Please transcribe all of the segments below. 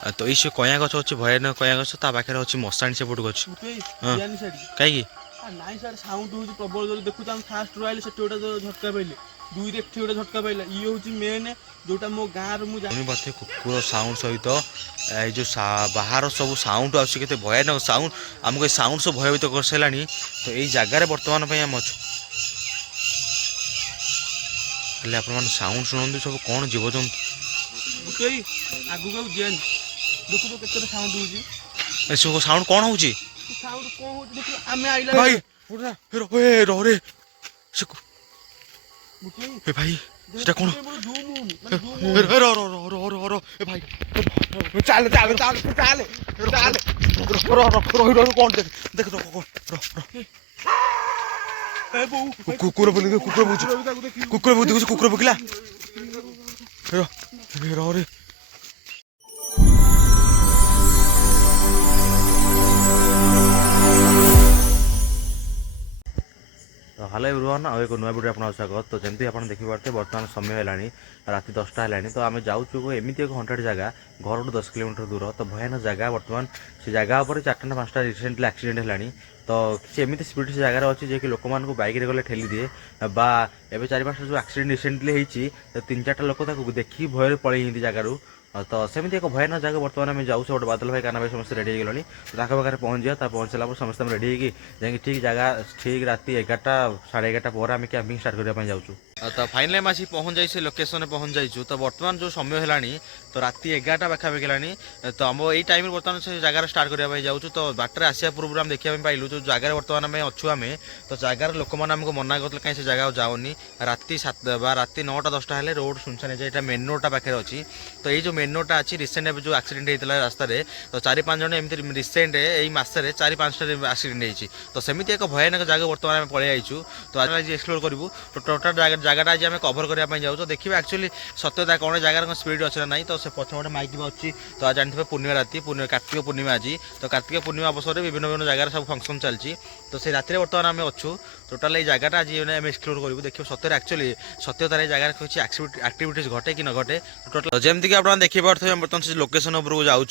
तो ये कया गछ अच्छे भयानक कया गछ ता पाखे अच्छी मशाणी से पटक अच्छी कहीं नाई साइड साउंड होଉଛି ପ୍ରବଳ ଜୋରେ ଦେଖୁଛୁ ଆମେ ଫାଷ୍ଟ ରୁ ଆଇଲେ ସେଠି ଗୋଟେ ଝଟକା ପାଇଲେ ଦୁଇରେ ଏଠି ଗୋଟେ ଝଟକା ପାଇଲା ଇଏ ହେଉଛି ମେନ୍ ଯୋଉଟା ମୋ ଗାଁରୁ ମୁଁ ଜାଣିପାରୁଥିବେ କୁକୁର ସାଉଣ୍ଡ ସହିତ ଏଇ ଯେଉଁ ବାହାର ସବୁ ସାଉଣ୍ଡ ଆସୁଛି କେତେ ଭୟାନକ ସାଉଣ୍ଡ ଆମକୁ ଏ ସାଉଣ୍ଡ ସବୁ ଭୟଭୀତ କରିସାରିଲାଣି। ତ ଏଇ ଜାଗାରେ ବର୍ତ୍ତମାନ ପାଇଁ ଆମେ ଅଛୁ ହେଲେ ଆପଣମାନେ ସାଉଣ୍ଡ ଶୁଣନ୍ତୁ ସବୁ କ'ଣ ଜୀବଜନ୍ତୁ ଗୋଟେ ଆଗକୁ ଆଉ ଯିଆନି ଦେଖୁଛୁ କେତେ ସାଉଣ୍ଡ ହେଉଛି ଏସବୁ ସାଉଣ୍ଡ କ'ଣ ହେଉଛି ସାଉଣ୍ଡ କ'ଣ ହେଉଛି ଦେଖୁ ଆମେ ଆଇଲା ଭାଇ ରେ ଏ ଭାଇ ସେଟା କ'ଣ ଭାଇ ଚାଲେ ଚାଲେ ଚାଲେ ଚାଲେ ଚାଲେ କ'ଣ ଦେଖ କୁକୁର ବୋଲିକି କୁକୁର ବୁଝୁ କୁକୁର ଦେଖୁଛୁ କୁକୁର ଭୋକିଲା ରେ हेलो एवरीवन आउ एक नुआ वीडियो आपन स्वागत। तो जमी आप देखिपे बर्तमान समय है राति 10टा है तो आम जाऊँ एमती एक हंटाट जगह घर 10 किलोमीटर दूर तो भयानक जगह बर्तमान से जगह पर 4टा ना 5टा रिसेंटली एक्सीडेंट है तो किसी एमती स्पीड से जगार अच्छी जे लोक मानक बैक गले ठेली दिए बा एवं 4-5टा जो एक्सीडेंट रिसेंटली होती तो 3-4टा लोक देखिए भय पलि जगार तो सेमती एक भयानक जगह बर्तमान आम जाऊँ गोटे बादल भाई काना भाई समस्त रेडी हो गलि तो पाखे पहुँच जाए पहुँच सारा समस्त रेडी होगी ठीक जगह ठीक राति 11टा 11:30 पर आम कैंपिंग स्टार्ट करने जाऊँ। तो फाइनली आम आसी पहुँच जाइए से लोकेशन पहुँच जाइए तो बर्तमान जो समय है तो राति 11टा पाखापाखि है तो आम यही टाइम बर्तमान से जगार स्टार्ट करने जाऊँ तो बाटर आसा पूर्व आम देखा पाइलु जो जगार बर्तमान आम अच्छु आम तो जगार लोक मैंने आमको मना करते कहीं से जगह जाऊनी राति 7 9टा 10टा है रोड सुनसान है मेन रोडटा पाखे अच्छी तो ये जो मेन रोडटा अच्छी रिसेंट जो एक्सीडेंट होता है रास्तार तो 4-5 जन एमती रिसेंट यही मसरे 4-5टा एक्सीडेंट होती तो सेमती एक भयानक जगह बर्तमान आम पलि आईचु तो आज एक्सप्लोर करूँ तो टोटाल जगहटा आज आम कभर करने जाऊँ तो देखिए एक्चुअली सत्यता कौन जगार स्पीड अच्छे ना तो से पछ गोटे माइक भी अच्छी तो आज जानते पूर्णिमा राति कार्तिक पूर्णिमा आज तो कार्तिक पूर्णिमा अवसर में विभिन्न जगार सब फंक्शन चलती तो से राति बर्तमान आम अच्छू टोटाल ये जगहटा आज आम एक्सप्लोर करूँ देखिए सत्य एक्चुअली सत्यतार जगार किसी एक्टिविटीज घटे कि न घटे टोटाल जमीक आप देखिए बर्तमान से लोकेशन उपरको जाऊँ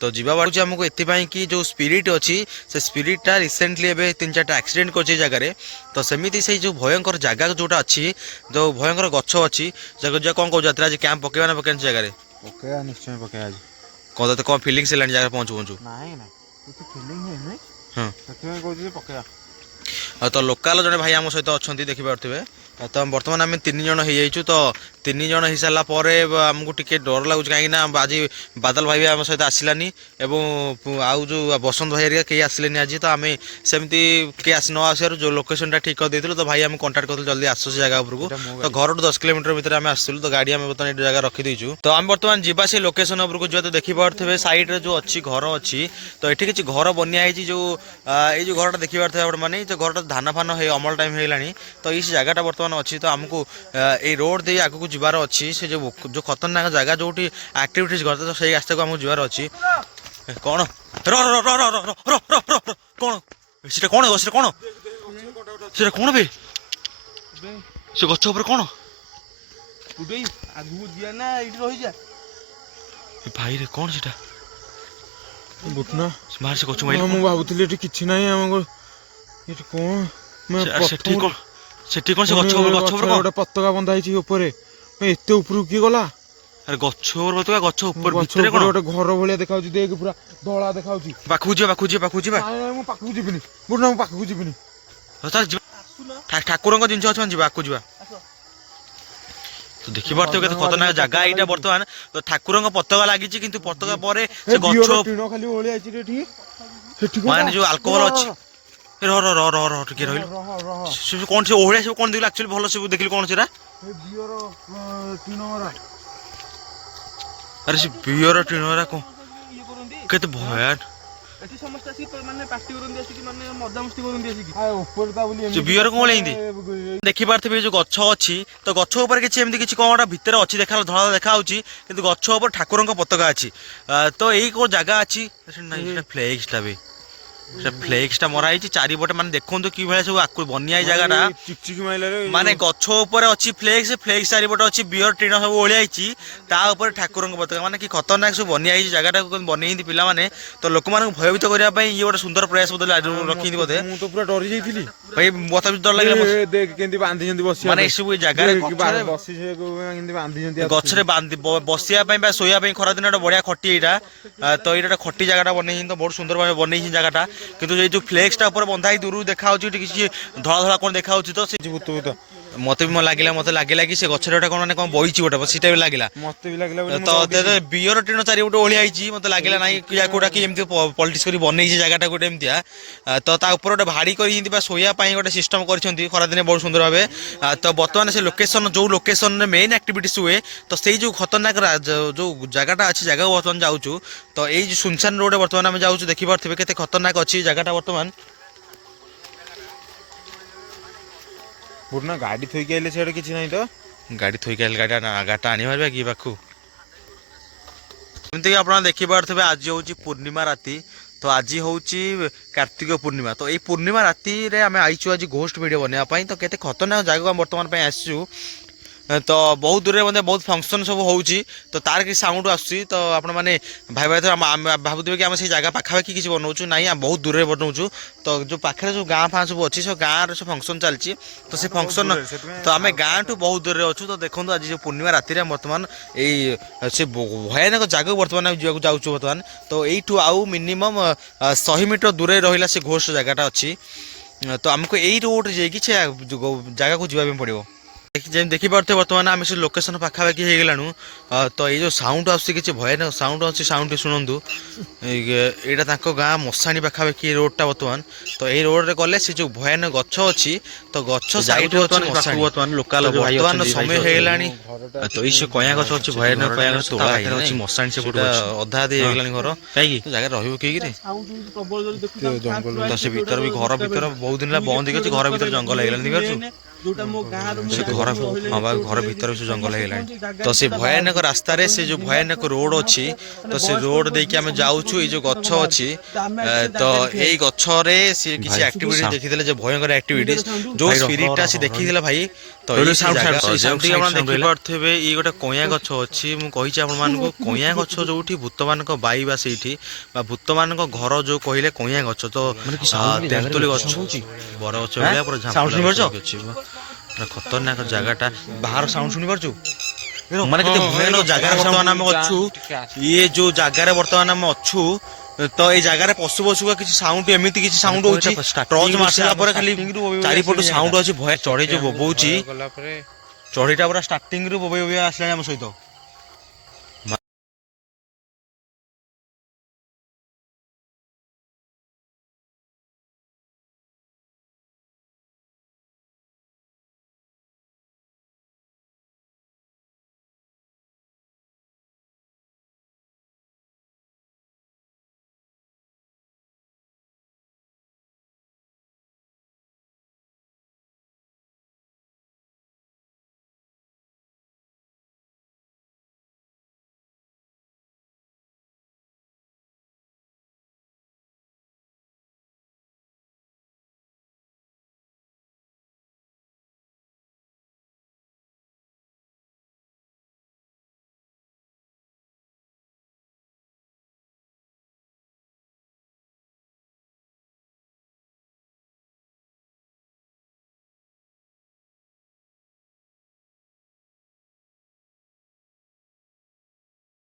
तो जीवा बाड़ी आमको एपाई कि जो स्पिरिट अच्छी से स्पिरिटा रिसेंटली एवं 3-4टा एक्सीडेंट कर जगार तो सेमती से जो भयंकर जगह जोटा अच्छी जो भयंकर गछ अच्छी जगह कौन कौन आज कैंप पकेवा ना पकें जगह पकेया निश्चय पकेया आज कौन तो कौन फिलिंग्स है जगह पहुँचू पहुँचू कुछ फीलिंग है हाँ से पकेया तो लोकाल जड़े भाई आम सहित अच्छा देखिपे तो बर्तमान आम 3 जन हो तो 3 जन हो सारा आमको टिके डर लगुच कहीं आज बादल भाई भी आम सहित आसलानी एवं आउ जो बसंत भाई हरिया कहीं आसले आज तो आम सेमती किए न आसार जो लोकेशन ठीक कर देते तो भाई आम कंटाक्ट कर जल्दी आस से जगह उपरको तो घर 10 किलोमीटर भितर आम आसलु तो गाड़ी आम बर्तमान जगह रखीदेचु तो आम बर्तमान जावा से लोकेशन उपरको जो देखिपे सैड्रे जो अच्छी घर अच्छी तो ये किसी घर बनिया जो ये घरटा देखिपे मैंने जो घरटा धान फान अमल टाइम होगा तो ये जगहटा बर्तमान अच्छी तो आमको ये रोड दे आगू जीवार अच्छी से जो खतरनाक जगह जो एक्टिविटीज करते तो सही रास्ता को आमको जीवार अच्छी कौन कौन से कौन से कौन से कौन बे से गछ ऊपर कौन भाई रे कौन से बुटना बाहर से गछ मु भाबुतली किछि नाही हमको ये कौन मैं सेठी कौन से गछ ऊपर गोटे पताका बंधा है ऊपर एत ऊपर किए गला अरे गछ ऊपर गछ ऊपर भितर कोन गोटे घर भलिया देखा देख पूरा धला देखा पाखु जीवा मु पाखु जीबिनी बुढ़ा मु पाखु जीबिनी ठाकुर जिन अच्छे जीवा जीवा तो देखी पार्थ के खतरनाक जगह यहाँ बर्तमान तो ठाकुर पताका लगी कि पताका पर से गछ खाली ओली आइछि माने जो अल्कोहल अच्छी कौन से ओहड़िया सब कौन देखिल एक्चुअली भल सब देखिल कौन से अरे से बियर टीनरा कौन केते भयान बियर कौन लेंदी देखी पार्थे जो गछ अच्छी तो गछ ऊपर किसी एमती किसी कौन भितर अच्छी देखा धड़ा देखा कि गछ ऊपर ठाकुर पताका अच्छी तो यही कौन जगह अच्छी फ्लैक्सटा भी ସେ ଫ୍ଲେକ୍ସଟା ମରା ହେଇଛି ଚାରିପଟେ, ମାନେ ଦେଖନ୍ତୁ କି ଭଳିଆ ସବୁ ବନିଆ ଏଇ ଜାଗାଟା, ଚିକଚିକି ମାଇଲାରେ ମାନେ ଗଛ ଉପରେ ଅଛି ଫ୍ଲେକ୍ସ ଚାରିପଟେ ଅଛି ବିୟର ଟିଣ ସବୁ ଓଳିଆ ହେଇଛି, ତା ଉପରେ ଠାକୁରଙ୍କ ପତାକା, ମାନେ କି ଖତରନାକ ସବୁ ବନିଆ ହେଇଛି ଜାଗାଟାକୁ ବନେଇଛନ୍ତି ପିଲାମାନେ। ତ ଲୋକମାନଙ୍କୁ ଭୟଭୀତ କରିବା ପାଇଁ ଇଏ ଗୋଟେ ସୁନ୍ଦର ପ୍ରୟାସ ବୋଧେ ରଖିଛନ୍ତି ବୋଧେ। ମୁଁ ତ ପୁରା ଡରି ଯାଇଥିଲି। ଭାଇ ମତେ ବି ଡର ଲାଗିଲା ଦେଖ କେମିତି ବାନ୍ଧିଛନ୍ତି ବସିବା ମାନେ ପାଇଁ। ଏସବୁ ଏଇ ଜାଗାରେ କେମିତି ବାନ୍ଧିଛନ୍ତି ଗଛରେ ବସିବା ପାଇଁ ବା ଶୋଇବା ପାଇଁ ଖରାଦିନ ଗୋଟେ ବଢିଆ ଖଟି ଏଇଟା। ତ ଏଇଟା ଗୋଟେ ଖଟି ଜାଗାଟା ବନେଇଛନ୍ତି, ତ ବହୁତ ସୁନ୍ଦର ଭାବେ ବନେଇଛନ୍ତି ଜାଗାଟା। କିନ୍ତୁ ଏଇ ଯୋଉ ଫ୍ଲେକ୍ସଟା ଉପରେ ବନ୍ଧା ହେଇ ଦୂରରୁ ଦେଖା ହଉଛି କିଛି ଧଳା ଧଳା କଣ ଦେଖା ହଉଛି, ତ ସେ ଭୂତ ଭୂତ ମତେ ଲାଗିଲା କି ସେ ଗଛରେ ଗୋଟେ କଣ କଣ ବଇଛି ଗୋଟେ, ସେଇଟା ବି ଲାଗିଲା। ମତେ ବି ଲାଗିଲା ବୋଲି ମୁଁ ତ ଦୌଡ଼ିଛି। ବିୟର ଟିଣ ଚାରିପଟେ ଓଳିଆ ହେଇଛି, ମତେ ଲାଗିଲା ନାହିଁ କୋଉଟା କି ଏମିତି ପଲିଟିକ୍ସ କରି ବନେଇଛି ଜାଗାଟା ଗୋଟେ ଏମିତିଆ। ତ ତା ଉପରେ ଗୋଟେ ଭାଡି କରି ଏମିତି ବା ଶୋଇବା ପାଇଁ ଗୋଟେ ସିଷ୍ଟମ କରିଛନ୍ତି ଖରାଦିନେ ବହୁତ ସୁନ୍ଦର ଭାବେ। ତ ବର୍ତ୍ତମାନ ସେ ଲୋକେସନ ଯୋଉ ଲୋକେସନରେ ମେନ୍ ଆକ୍ଟିଭିଟିସ୍ ହୁଏ, ତ ସେଇ ଯୋଉ ଖତରନାକ ଯୋଉ ଜାଗାଟା ଅଛି ଜାଗାକୁ ବର୍ତ୍ତମାନ ଯାଉଛୁ। ତ ଏଇ ଯୋଉ ସୁନସାନ ରୋଡରେ ବର୍ତ୍ତମାନ ଆମେ ଯାଉଛୁ, ଦେଖିପାରୁଥିବେ କେତେ ଖତରନାକ ଅଛି ଜାଗାଟା ବର୍ତ୍ତମାନ। ପୁରୁଣା ଗାଡି ଥୋଇକି ଆଇଲେ ସିଆଡେ କିଛି ନାହିଁ ତ? ଗାଡି ଥୋଇକି ଆଇଲେ ଗାଡିଟା ଆଣିପାରିବା କି ପାଖକୁ? ଯେମିତିକି ଆପଣ ଦେଖିପାରୁଥିବେ ଆଜି ହେଉଛି ପୂର୍ଣ୍ଣିମା ରାତି। ତ ଆଜି ହେଉଛି କାର୍ତ୍ତିକ ପୂର୍ଣ୍ଣିମା। ତ ଏଇ ପୂର୍ଣ୍ଣିମା ରାତିରେ ଆମେ ଆଇଛୁ ଆଜି ଘୋଷ୍ଟ ଭିଡ଼ିଓ ବନେଇବା ପାଇଁ। ତ କେତେ ଖତରନାକ ଜାଗାକୁ ଆମେ ବର୍ତ୍ତମାନ ପାଇଁ ଆସିଛୁ। ତ ବହୁତ ଦୂରରେ ମଧ୍ୟ ବହୁତ ଫଙ୍କସନ୍ ସବୁ ହେଉଛି, ତ ତାର କିଛି ସାଉଣ୍ଡ ଆସୁଛି। ତ ଆପଣମାନେ ଭାବୁଥିବେ କି ଆମେ ସେଇ ଜାଗା ପାଖାପାଖି କିଛି ବନଉଛୁ, ନାହିଁ ଆମେ ବହୁତ ଦୂରରେ ବନଉଛୁ। ତ ଯେଉଁ ପାଖରେ ଯେଉଁ ଗାଁ ଫାଁ ସବୁ ଅଛି, ସେ ଗାଁରେ ସବୁ ଫଙ୍କସନ୍ ଚାଲିଛି। ତ ସେ ଫଙ୍କସନ୍, ତ ଆମେ ଗାଁଠୁ ବହୁତ ଦୂରରେ ଅଛୁ। ତ ଦେଖନ୍ତୁ ଆଜି ଯେଉଁ ପୂର୍ଣ୍ଣିମା ରାତିରେ ବର୍ତ୍ତମାନ ଏଇ ସେ ଭୟାନକ ଜାଗାକୁ ବର୍ତ୍ତମାନ ଆମେ ଯିବାକୁ ଯାଉଛୁ ବର୍ତ୍ତମାନ। ତ ଏଇଠୁ ଆଉ ମିନିମମ୍ 100 ମିଟର ଦୂରରେ ରହିଲା ସେ ଘୋଷ୍ଟ ଜାଗାଟା ଅଛି। ତ ଆମକୁ ଏଇ ରୋଡରେ ଯାଇକି ସେ ଜାଗାକୁ ଯିବା ପାଇଁ ପଡ଼ିବ। ଯେମିତି ଦେଖିପାରୁଥିବେ ବର୍ତ୍ତମାନ ଆମେ ସେ ଲୋକେସନ ପାଖାପାଖି ହେଇଗଲାଣୁ। ତ ଏଇ ଯେଉଁ ସାଉଣ୍ଡ ଆସୁଛି କିଛି ଭୟାନକ ସାଉଣ୍ଡ ଅଛି, ସାଉଣ୍ଡଟି ଶୁଣନ୍ତୁ। ଏଇଟା ତାଙ୍କ ଗାଁ ମଶାଣି ପାଖାପାଖି ରୋଡଟା ବର୍ତ୍ତମାନ। ତ ଏଇ ରୋଡରେ ଗଲେ ସେ ଯେଉଁ ଭୟାନକ ଗଛ ଅଛି, ତ ଗଛ ସାଇଡରେ ଅଛି ମଶାଣି। ତ ବର୍ତ୍ତମାନ ସମୟ ହେଇଗଲାଣି, ତ ଏଇ ସେ କଇଁଆ ଗଛ ଅଛି, ଭୟାନକ କଇଁଆ ଗଛ ତୋଳା ହେଇନି, ଅଛି ମଶାଣି ସେପଟୁ ଅଧା ଆଧି ହେଇଗଲାଣି ଘର। କାହିଁକି ଜାଗାରେ ରହିବ କିରେ? ସାଉଣ୍ଡ ହଉଛି ପ୍ରବଳ ଜୋରେ ଦେଖୁଛୁ ଆମେ ଜଙ୍ଗଲ ଫାଷ୍ଟ ତ ସେ ଭିତରେ ବି ଘର ଭିତରେ ବହୁତ ଦିନ ହେଲା ବନ୍ଦ ହେଇକି ଅଛି, ଘର ଭିତରେ ଜଙ୍ଗଲ ହେଇଗଲାଣି ଦେଖିପାରୁଛୁ। ଯୋଉଟା ମୋ ଗାଁରୁ ସେ ଘର ଘର ଭିତରେ ସେ ଜଙ୍ଗଲ ହେଇଗଲାଣି। ତ ସେ ଭୟାନକ ରାସ୍ତାରେ ସେ ଯୋଉ ଭୟାନକ ରୋଡ ଅଛି, ତ ସେ ରୋଡ ଦେଇକି ଆମେ ଯାଉଛୁ। ଏଇ ଯୋଉ ଗଛ ଅଛି, ତ ଏଇ ଗଛରେ ସେ କିଛି ଆକ୍ଟିଭିଟି ଦେଖିଥିଲେ, ଯେ ଭୟଙ୍କର ଆକ୍ଟିଭିଟିସ୍ ଯୋଉ ସ୍ପିରିଟଟା ସେ ଦେଖିଥିଲା ଭାଇ। ତ ଯେମିତି ଆପଣ ଦେଖିପାରୁଥିବେ ଏଇ ଗୋଟେ କଇଁଆ ଗଛ ଅଛି। ମୁଁ କହିଛି ଆପଣମାନଙ୍କୁ କଇଁଆ ଗଛ ଯୋଉଠି ଭୂତମାନଙ୍କ ବାଇବା ସେଇଠି, ବା ଭୂତମାନଙ୍କ ଘର ଯୋଉ କହିଲେ କଇଁଆ ଗଛ। ତ ତେନ୍ତୁଳି ଗଛ, ବର ଗଛ ଭଳିଆ ପୁରା ଝାମ୍ପୁଲା ଗଛ ଅଛି। ପୁରା ଖତରନାକ ଜାଗାଟା, ବାହାର ସାଉଣ୍ଡ ଶୁଣିପାରୁଛୁ? ମାନେ କେତେ ଭୟାନକ ଜାଗାରେ ବର୍ତ୍ତମାନ ଆମେ ଅଛୁ। ଇଏ ଯୋଉ ଜାଗାରେ ବର୍ତ୍ତମାନ ଆମେ ଅଛୁ, ତ ଏଇ ଜାଗାରେ ପଶୁ ପଶୁକା କିଛି ସାଉଣ୍ଡ, ଏମିତି କିଛି ସାଉଣ୍ଡ ହଉଛି, ଟର୍ଚ୍ଚ ମାରିସାରିଲା ପରେ ଖାଲି ଚାରିପଟୁ ସାଉଣ୍ଡ ଅଛି। ଭୟ ଚଢେଇ ଯୋଉ ବୋବଉଛି, ଚଢେଇଟା ପୁରା ଷ୍ଟାର୍ଟିଂରୁ ବୋବେଇ ବୋବେଇ ଆସିଲାଣି ଆମ ସହିତ।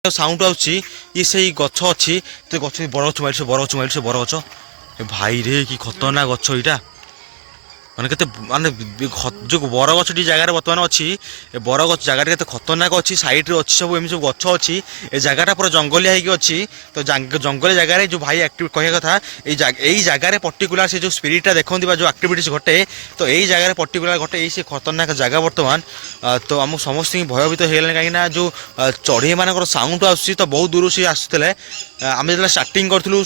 ସାଉଣ୍ଡ ଆସୁଛି, ଇଏ ସେଇ ଗଛ ଅଛି। ତ ଗଛ ବର ଗଛ ମାରିଛି, ବର ଗଛ ମାରିଛି, ବର ଗଛ। ଭାଇରେ କି ଖତରନାକ ଗଛ ଏଇଟା। ମାନେ କେତେ ମାନେ ଯୋଉ ବରଗଛଟି ଜାଗାରେ ବର୍ତ୍ତମାନ ଅଛି, ଏ ବରଗଛ ଜାଗାରେ କେତେ ଖତରନାକ ଅଛି। ସାଇଡରେ ଅଛି ସବୁ ଏମିତି ସବୁ ଗଛ ଅଛି। ଏ ଜାଗାଟା ପୁରା ଜଙ୍ଗଲିଆ ହେଇକି ଅଛି। ତ ଜଙ୍ଗଲି ଜାଗାରେ ଯୋଉ ଭାଇ କହିବା କଥା, ଏଇ ଜାଗାରେ ପର୍ଟିକୁଲାର ସେ ଯୋଉ ସ୍ପିରିଟଟା ଦେଖନ୍ତି ବା ଯୋଉ ଆକ୍ଟିଭିଟିସ୍ ଘଟେ, ତ ଏଇ ଜାଗାରେ ପର୍ଟିକୁଲାର ଘଟେ। ଏଇ ସେ ଖତରନାକ ଜାଗା ବର୍ତ୍ତମାନ। ତ ଆମକୁ ସମସ୍ତଙ୍କୁ ଭୟଭୀତ ହେଇଗଲାଣି, କାହିଁକି ନା ଯୋଉ ଚଢ଼େଇ ମାନଙ୍କର ସାଉଣ୍ଡ ଆସୁଛି, ତ ବହୁତ ଦୂରରୁ ସିଏ ଆସୁଥିଲେ। ଆମେ ଯେତେବେଳେ ଷ୍ଟାର୍ଟିଂ କରିଥିଲୁ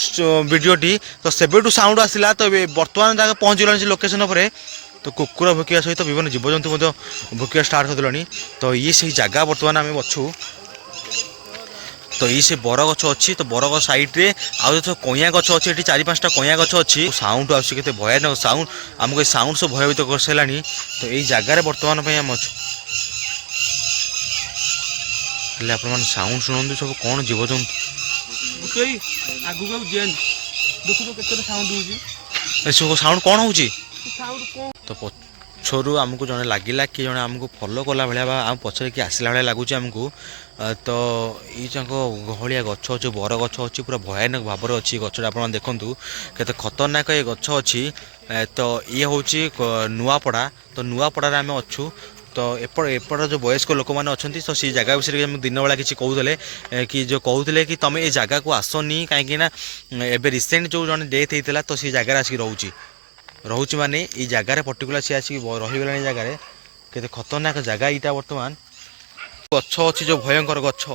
ଭିଡ଼ିଓଟି, ତ ସେବେଠୁ ସାଉଣ୍ଡ ଆସିଲା। ତ ବର୍ତ୍ତମାନ ଜାଗା ପହଞ୍ଚିଗଲାଣି ସେ ଲୋକେସନ ଉପରେ। ତ କୁକୁର ଭୁକିବା ସହିତ ବିଭିନ୍ନ ଜୀବଜନ୍ତୁ ମଧ୍ୟ ଭୁକିବା ଷ୍ଟାର୍ଟ କରିଦେଲାଣି। ତ ଇଏ ସେଇ ଜାଗା ବର୍ତ୍ତମାନ ଆମେ ଅଛୁ। तो ये से बर गछ अच्छी तो बरगछ साइड्रे आउ जो कइया गछ अच्छी ये 4-5टा कइया गछ अच्छी साउंड आस के भयानक साउंड आमको साउंड सब भयभीत कर सारानी तो यही जगार बर्तमान आम अच्छु आप साउंड शुणु सब कौन जीवजंतु आगू जेन देखो केते साउंड होउची सब साउंड कौन हो साउंड को तो पछरू आमको जड़े लगिला कि जड़े आमको फॉलो कला भाया आम पचर कि आसला भाया लगुच आमको तो ये गहलिया गछ अच्छे बर गछ अच्छी पूरा भयानक भाव में अच्छी गछटा आप देखूँ केते खतरनाक ये गछ अच्छी तो ये हूँ नुआपड़ा तो नुआपड़ार आम अच्छू तो एपट जो वयस्क लोक मैंने अच्छा तो सी जगह विषय में दिन बेला किसी कहते कि जो कहते कि तुम ये जगह को आसनी कहीं एवं रिसेंट जो जन डेथ होता तो सी जगार आसिक रोच माने ये जगार पर्टिकुलर सी आसिक रहीगला जगार केते खतरनाक जगह यहाँ बर्तमान गछ अच्छी जो भयंकर गछ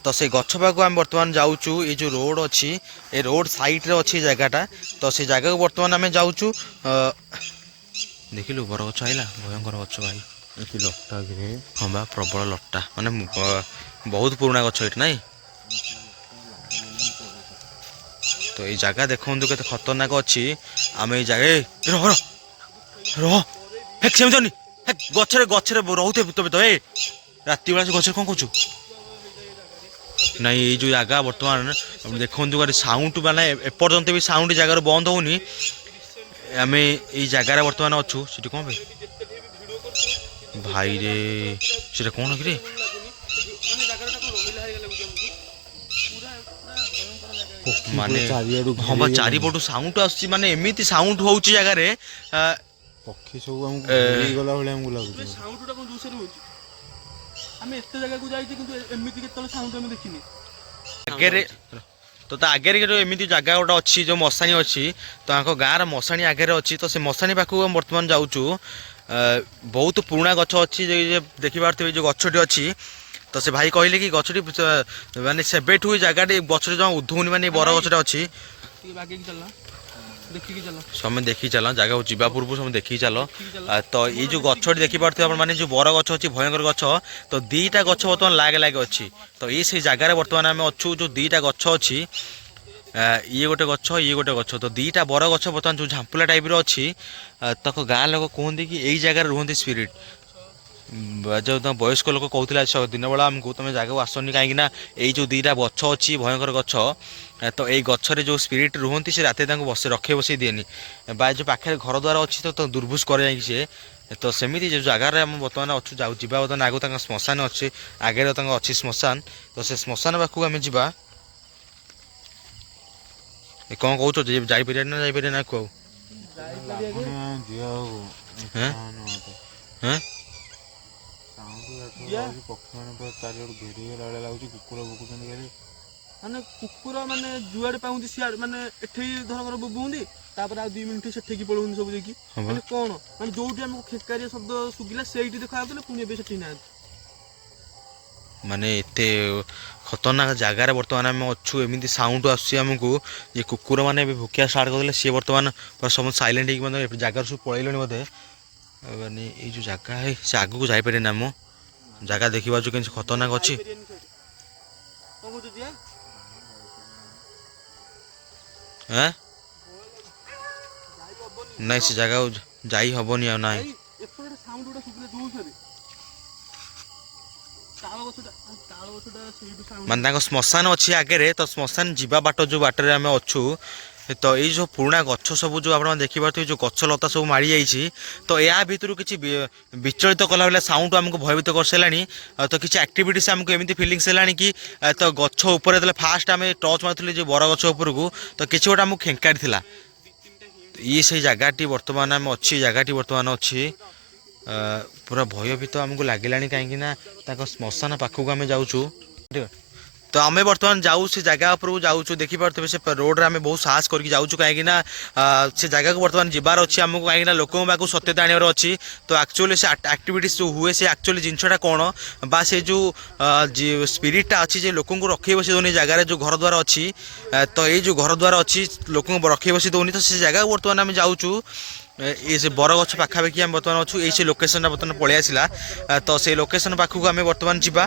तो से गछ पाक आम बर्तमान जाऊँ ये जो रोड अच्छी ये रोड साइड रे अच्छी जगहटा तो से जगह को बर्तमान आम जाऊँ देखिलु बर गछ आइला भयंकर गछ भाई लटा गिरे हाँ बा प्रबल लटा माने बहुत पुराना गछ ये ना तो ये जगह देखो के खतरनाक अच्छी आम ये जगह रह रह हेक सेमि गचरे गचरे रोते तो ए राति बेला गचरे कौन कौचु नहीं ये जो जगह बर्तमान देखो साउंड माने एपर्यंत भी साउंड जगार बंद होनी आम ये जगार बर्तमान अच्छु सीटी कौन भाई भाई रे सीटा कौन कि माने हाँ बा चारिपटू साउंड आसुची माने एमिति साउंड होउची जगार पक्षी सब हमको गला भले हमको लागुची साउंडटा कोन दूसरे होउची हमें एते जगह को जाइछे किंतु एमिति केतले साउंड हम देखिनी आगे तो आगे जो एमती जगह गोटे अच्छी जो मशाणी अच्छी तो आंको गाँव मशाणी आगे अच्छी तो से मशाणी पाखक बर्तमान जाऊँ बहुत पुराना गछ अच्छी देखिपारे जो गछटी अच्छी तो से भाई कहले कि गछटी माने सेबेठू जगह गछटी जो उधौनी माने बर गछटा अच्छी समय देखी चल जगह जावा पूर्व समय देखी चल तो ये जो गछटी देखिपारे मैंने जो बर गछ अच्छी भयंकर गछ तो दीटा गछ बर्तमान लागे लागे अच्छी तो ये से जगार बर्तमान आम अच्छू जो दीटा गछ अच्छी ये गोटे गछ ये गोटे गछ तो दीटा बर गछ बर्तमान जो झांपुला टाइप अच्छी तक गाँ लोक कहते कि यही जगार रुहति स्पिरिट जो तुम वयस्क लोक कहते दिन बेला आमको तुम जगह आसनी कहीं ये जो दीटा गछ अच्छी भयंकर गछ तो ये गचरे जो स्पिरिट रुहति से रात बस रखे बसई दिएनि बा जो पाखे घर द्वार अच्छी तो दुर्भुज करे सी तो सेमती जो जगार आम बर्तमान अच्छु जाऊ जा बर्तमान आगे श्मशान अच्छे आगे अच्छी श्मशान तो से श्मशान पाखक आम जा कौन कौच जापर ना जापर ना कौ पक्षी मैंने चारिड़ घेरीगला भाई लगुच कुकुर भुकुंट माने कुकुर माने जुआड़े पाउंदी सियाड़ माने एठी धरकर बुबुंदी तापर आ 2 मिनिट सेठी की पळुंदी सब देखि माने कोन माने जोटी हमको खेकारिया शब्द सुगिला सेठी देखाउतले पुनी बे सेठी ना माने एते खतरनाक जगार बर्तमान आम अच्छू एमती साउंड आमको ये कुकुर मैंने भुकिया स्टार्ट करदे सी बर्तमान पूरा सब साइलेंट हो जगार सब पलैले बोधे माने ये जो जगह है से आग को जापर ना मो जगह देखा जो कि खतरनाक अच्छी नहीं से जगह जाई हबनी आ ना माने श्मशान अच्छी आगे तो श्मशान जीवा बाट जो बाटर आम अच्छू तो ये जो पुराना गछ सब जो आप देखिए जो गछ लता सब मारी जाइए तो या भितर किसी विचलित कला भाई साउंड आमको भयभीत कर सारे तो किसी एक्टिविटीज आमको एमती फिलिंग्स है कि तो गछ उपर फास्ट आम टच मार जो बर गछ उपरकू तो किसी गोटे आमको खेंकारी थिला ये से जगहटी बर्तमान आम अच्छी जगहटी बर्तमान अच्छी पूरा भयभीत आमको लगे कहीं श्मशान पाखक आम जाऊँ तो आम बर्तमान जाऊ से जगह उपरकू जाऊँ देखिपे से रोड रे बहुत साहस करके जाऊँ कहीं से जगह को बर्तमान जीवार अच्छी आमको कहीं लोक पाक सत्यता आने अच्छी तो एक्चुअली से एक्टिविटीज जो हुए से एक्चुअली जिनटा कौन बा से जो स्पिरिटा अच्छी जो लोक रखे बस दौनी जगार जो घर द्वार अच्छी तो ये जो घर द्वार अच्छी लोक रखे बस दौनी तो से जगह बर्तमान आम जाऊँ ये से बर गछ पाखापाखि आम बर्तमान अच्छू ये लोकेशन बर्तमान पलि आसला तो से लोकेशन पाखक आम बर्तमान जा